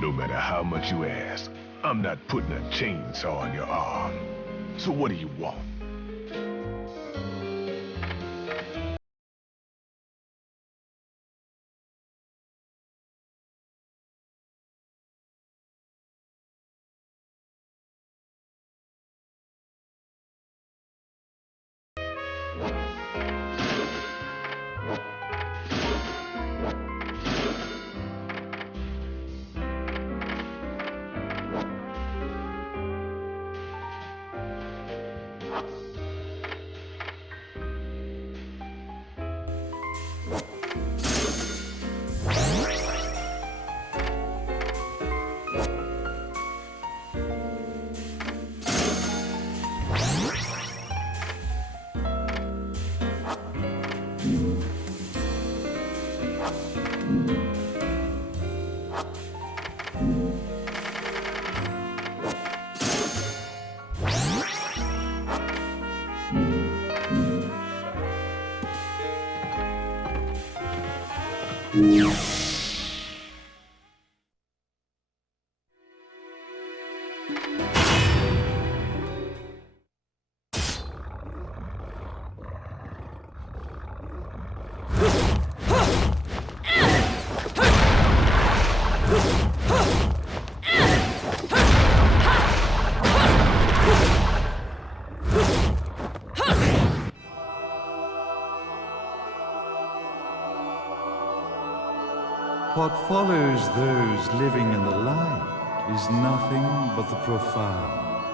No matter how much you ask, I'm not putting a chainsaw on your arm. So what do you want? What follows those living in the light is nothing but the profound,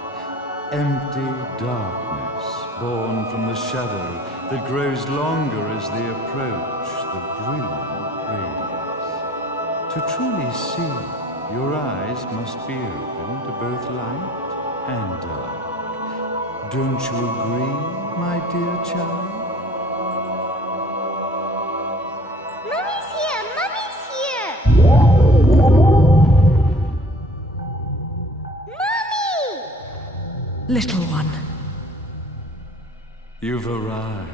empty darkness born from the shadow that grows longer as they approach the brilliant rays. To truly see, your eyes must be open to both light and dark. Don't you agree, my dear child? Little one. You've arrived,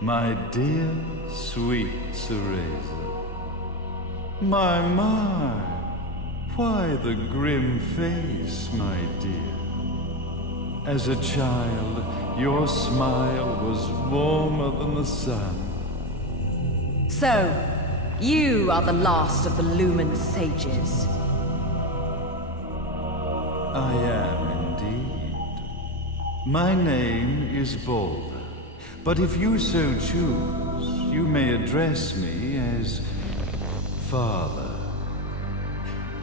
my dear, sweet Cereza. My, why the grim face, my dear? As a child, your smile was warmer than the sun. So, you are the last of the Luman sages. I am indeed. My name is Balder, but if you so choose, you may address me as Father.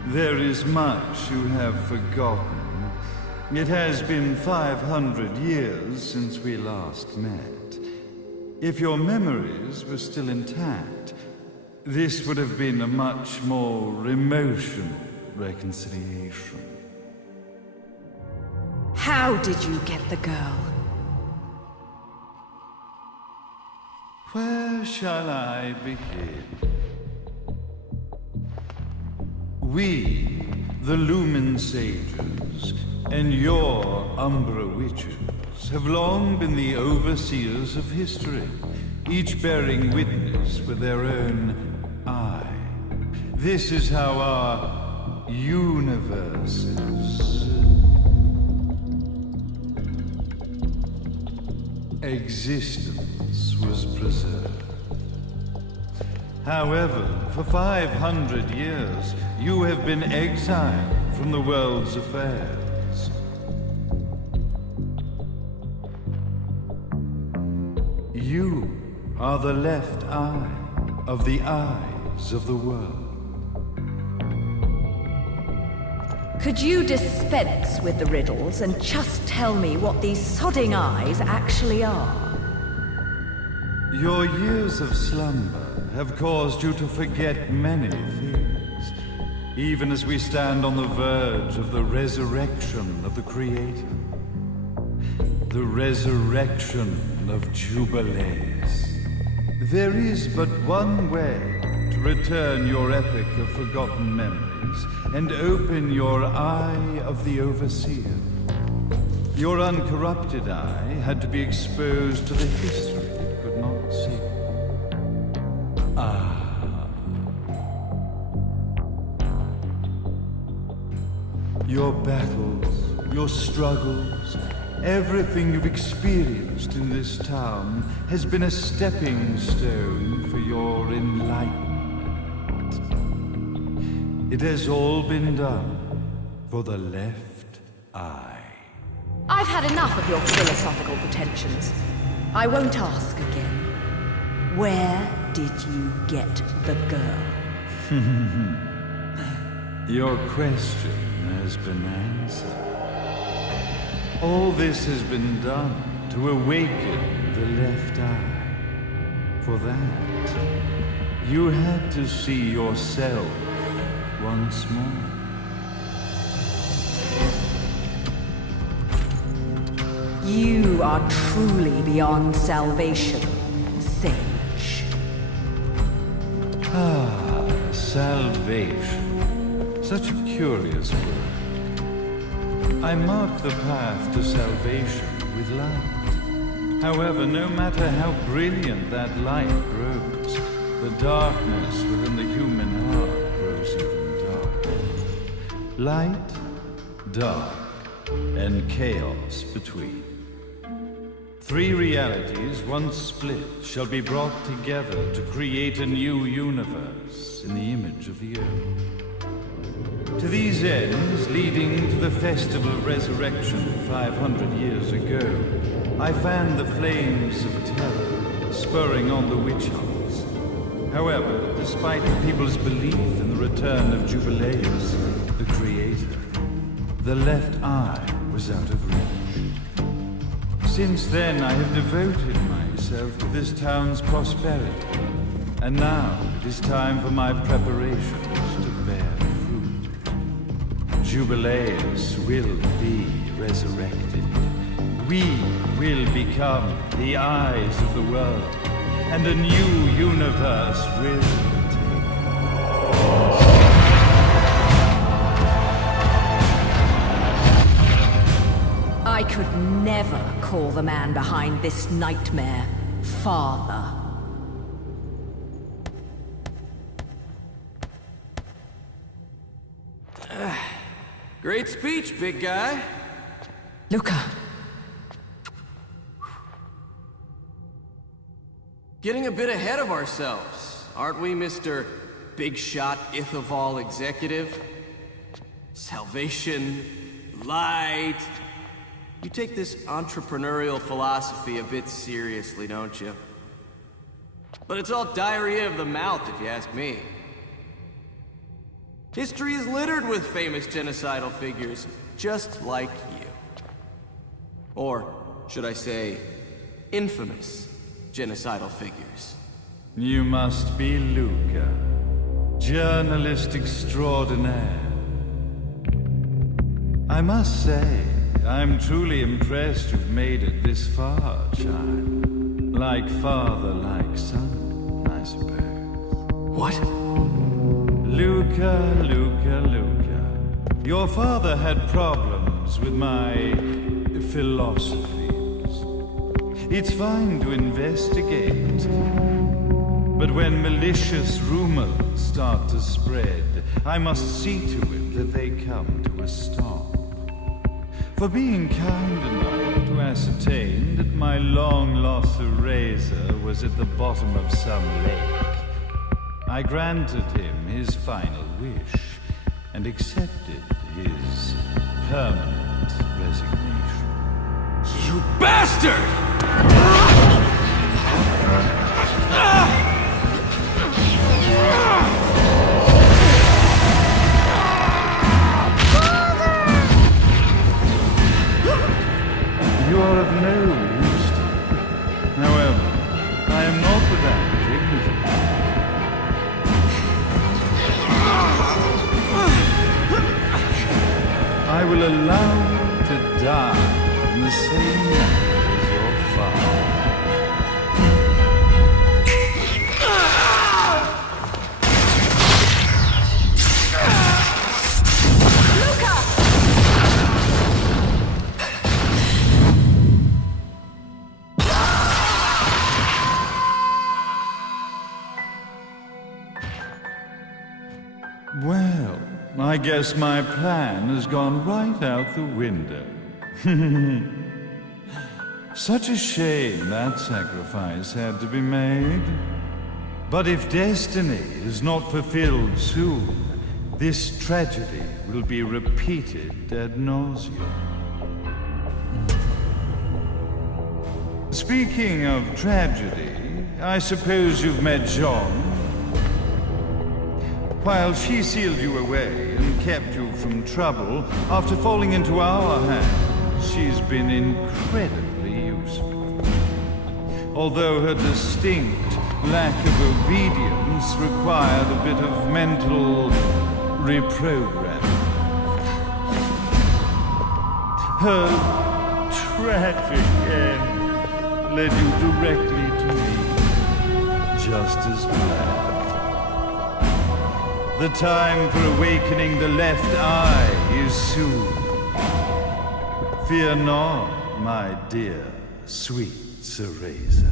There is much you have forgotten. It has been 500 years since we last met. If your memories were still intact, this would have been a much more emotional reconciliation. How did you get the girl? Where shall I begin? We, the Luman sages, and your Umbra witches, have long been the overseers of history, each bearing witness with their own eye. This is how our universe's existence was preserved. However, for 500 years, you have been exiled from the world's affairs. You are the left eye of the eyes of the world. Could you dispense with the riddles and just tell me what these sodding eyes actually are? Your years of slumber have caused you to forget many things, even as we stand on the verge of the resurrection of the Creator. The resurrection of Jubilees. There is but one way return your epic of forgotten memories and open your eye of the Overseer. Your uncorrupted eye had to be exposed to the history it could not see. Your battles, your struggles, everything you've experienced in this town has been a stepping stone for your enlightenment. It has all been done for the left eye. I've had enough of your philosophical pretensions. I won't ask again. Where did you get the girl? Your question has been answered. All this has been done to awaken the left eye. For that, you had to see yourself once more. You are truly beyond salvation, sage. Salvation. Such a curious word. I mark the path to salvation with light. However, no matter how brilliant that light grows, the darkness within the human heart grows even darker. Light, dark, and chaos between. Three realities, once split, shall be brought together to create a new universe in the image of the earth. To these ends, leading to the Festival of Resurrection 500 years ago, I fanned the flames of terror, spurring on the witch hunts. However, despite the people's belief in the return of Jubileus, the Creator, the left eye was out of reach. Since then, I have devoted myself to this town's prosperity, and now it is time for my preparations to bear fruit. Jubileus will be resurrected. We will become the eyes of the world, and a new universe will take place. I could never call the man behind this nightmare father. Great speech, big guy. Luca. Getting a bit ahead of ourselves, aren't we, Mr. Big Shot Ithaval Executive? Salvation, light. You take this entrepreneurial philosophy a bit seriously, don't you? But it's all diarrhea of the mouth, if you ask me. History is littered with famous genocidal figures, just like you. Or, should I say, infamous genocidal figures. You must be Luca, journalist extraordinaire. I must say, I'm truly impressed you've made it this far, child. Like father, like son, I suppose. What? Luca. Your father had problems with my philosophies. It's fine to investigate, but when malicious rumors start to spread, I must see to it that they come to a stop. For being kind enough to ascertain that my long-lost eraser was at the bottom of some lake, I granted him his final wish and accepted his permanent resignation. You bastard! You are of no use to me. However, I am not without dignity. I will allow you to die in the same manner as your father. Well, I guess my plan has gone right out the window. Such a shame that sacrifice had to be made. But if destiny is not fulfilled soon, this tragedy will be repeated ad nauseum. Speaking of tragedy, I suppose you've met Jean. While she sealed you away and kept you from trouble, after falling into our hands, she's been incredibly useful. Although her distinct lack of obedience required a bit of mental reprogramming. Her tragic end led you directly to me, just as planned. The time for awakening the left eye is soon. Fear not, my dear, sweet Cereza.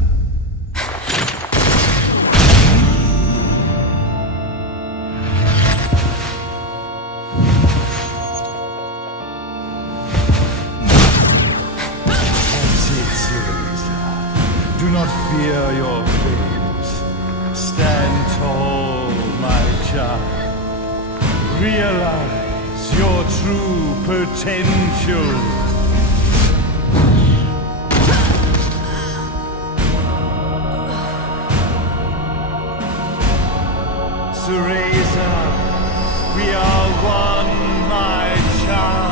Do not fear your fate. Stand tall, my child. Realize your true potential. Cereza, we are one, my child.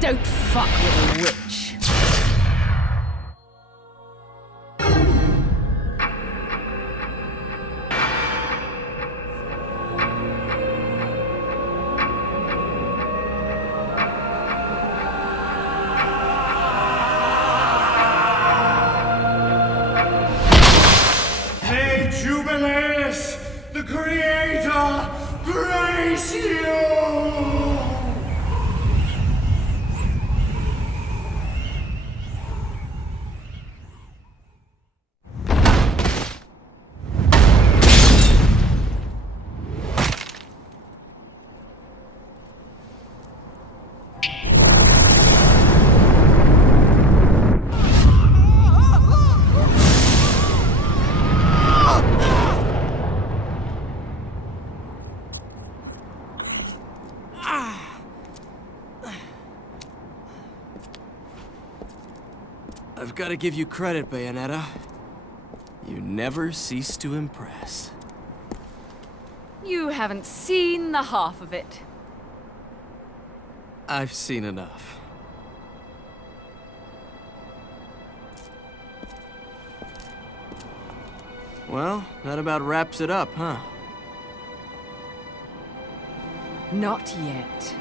Don't fuck with a witch. May Jubileus, the Creator, grace you! I've got to give you credit, Bayonetta. You never cease to impress. You haven't seen the half of it. I've seen enough. Well, that about wraps it up, huh? Not yet.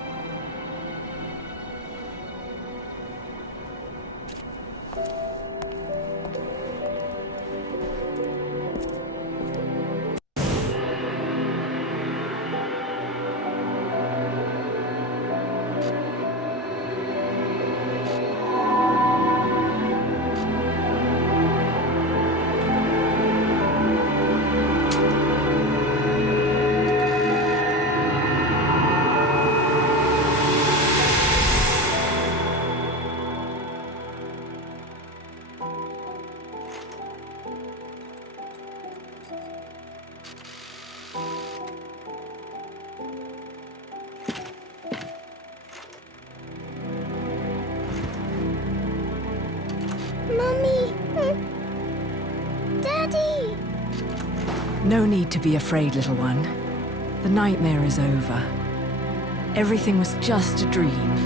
Mommy! Daddy! No need to be afraid, little one. The nightmare is over. Everything was just a dream.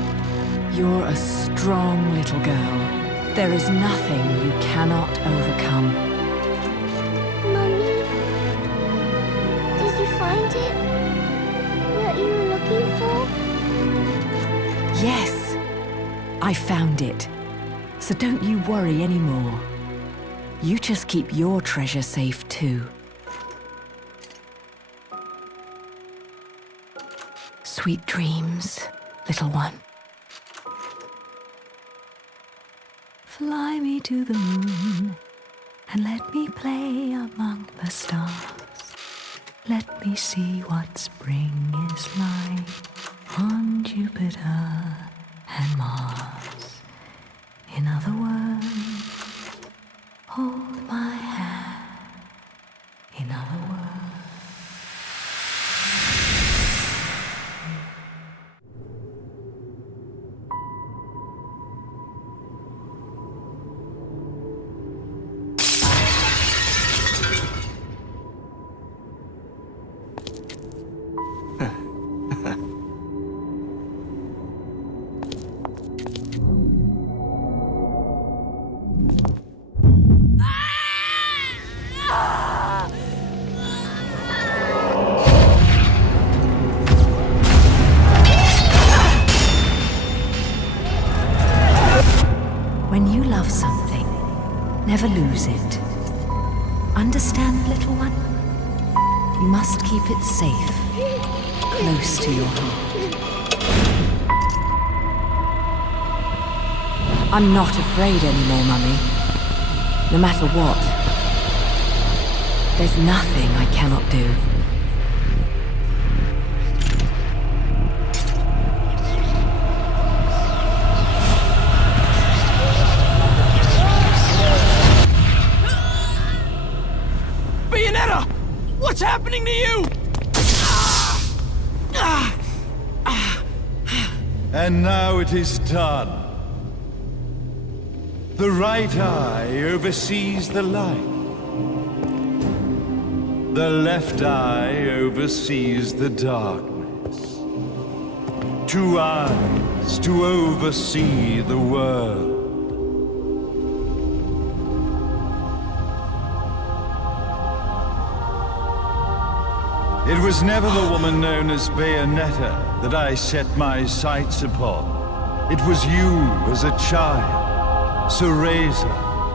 You're a strong little girl. There is nothing you cannot overcome. Mommy? Did you find it? What you were looking for? Yes, I found it. So don't you worry anymore. You just keep your treasure safe too. Sweet dreams, little one. Fly me to the moon and let me play among the stars. Let me see what spring is like on Jupiter and Mars. In other words, hold my hand. In other words. When you love something, never lose it. Understand, little one? You must keep it safe, close to your heart. I'm not afraid anymore, Mummy. No matter what. There's nothing I cannot do. Bayonetta! What's happening to you? And now it is done. The right eye oversees the light. The left eye oversees the darkness. 2 eyes to oversee the world. It was never the woman known as Bayonetta that I set my sights upon. It was you as a child, Cereza,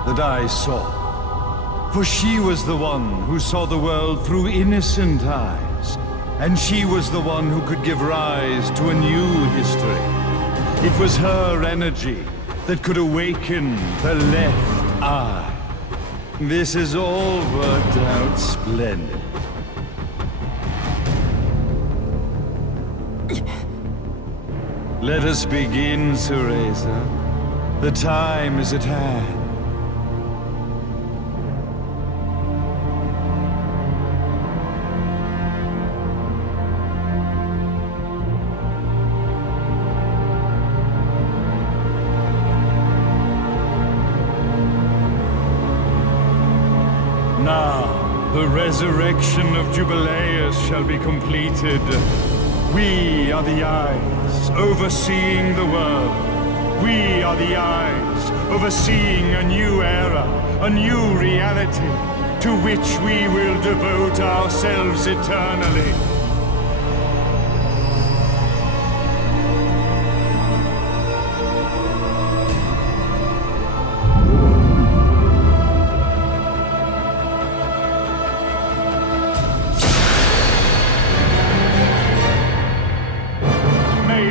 that I saw. For she was the one who saw the world through innocent eyes, and she was the one who could give rise to a new history. It was her energy that could awaken the left eye. This has all worked out splendid. Let us begin, Cereza. The time is at hand. Now, the resurrection of Jubileus shall be completed. We are the eyes overseeing the world. We are the eyes overseeing a new era, a new reality, to which we will devote ourselves eternally.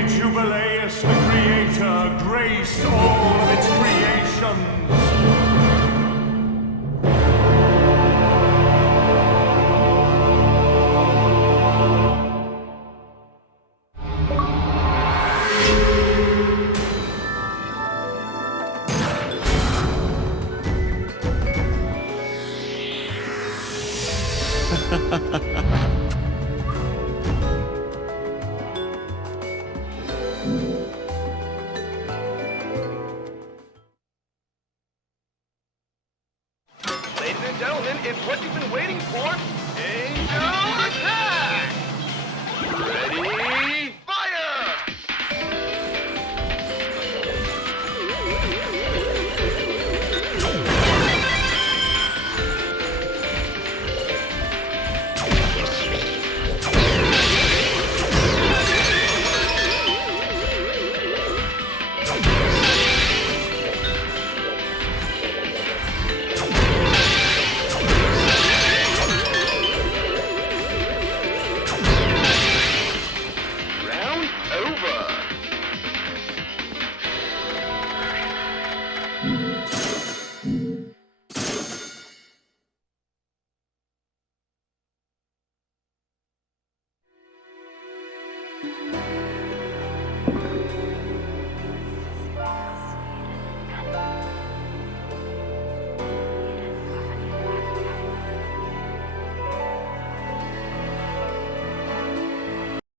Jubileus, the Creator, grace all of its creations. Ladies and gentlemen, it's what you've been waiting for. Angel